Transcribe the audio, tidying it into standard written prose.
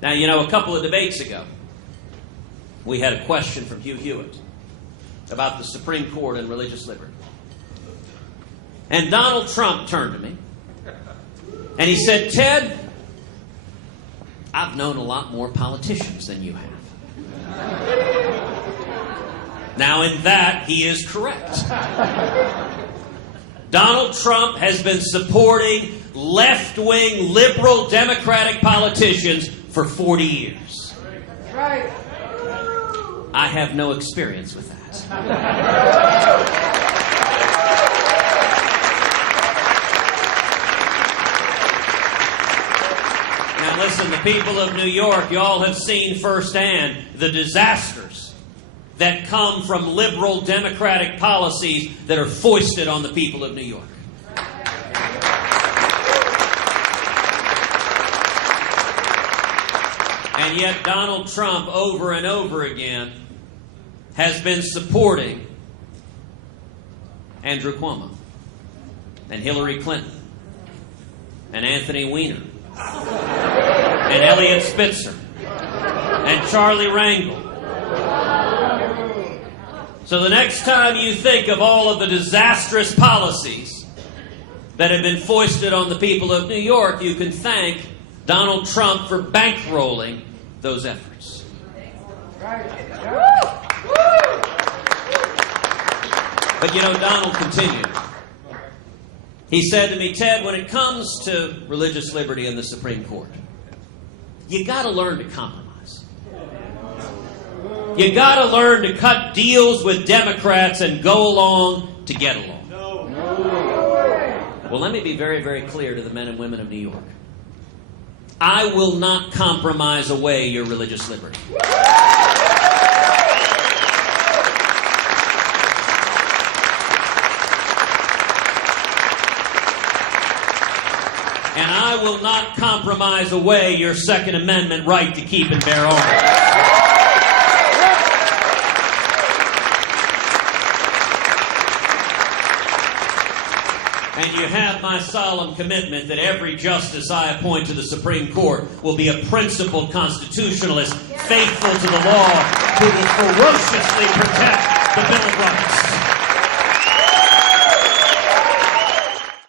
Now, you know, a couple of debates ago, we had a question from Hugh Hewitt about the Supreme Court and religious liberty. And Donald Trump turned to me, and he said, "Ted, I've known a lot more politicians than you have." Now, in that, he is correct. Donald Trump has been supporting left-wing, liberal, Democratic politicians for 40 years. Right. I have no experience with that. Now listen, the people of New York, you all have seen firsthand the disasters that come from liberal Democratic policies that are foisted on the people of New York. And yet Donald Trump, over and over again, has been supporting Andrew Cuomo and Hillary Clinton and Anthony Weiner and Eliot Spitzer and Charlie Rangel. So the next time you think of all of the disastrous policies that have been foisted on the people of New York, you can thank Donald Trump for bankrolling those efforts. But you know, Donald continued. He said to me, "Ted, when it comes to religious liberty in the Supreme Court, you got to learn to compromise. You got to learn to cut deals with Democrats and go along to get along." Well, let me be very, very clear to the men and women of New York. I will not compromise away your religious liberty. And I will not compromise away your Second Amendment right to keep and bear arms. And you have my solemn commitment that every justice I appoint to the Supreme Court will be a principled constitutionalist, faithful to the law, who will ferociously protect the Bill of Rights.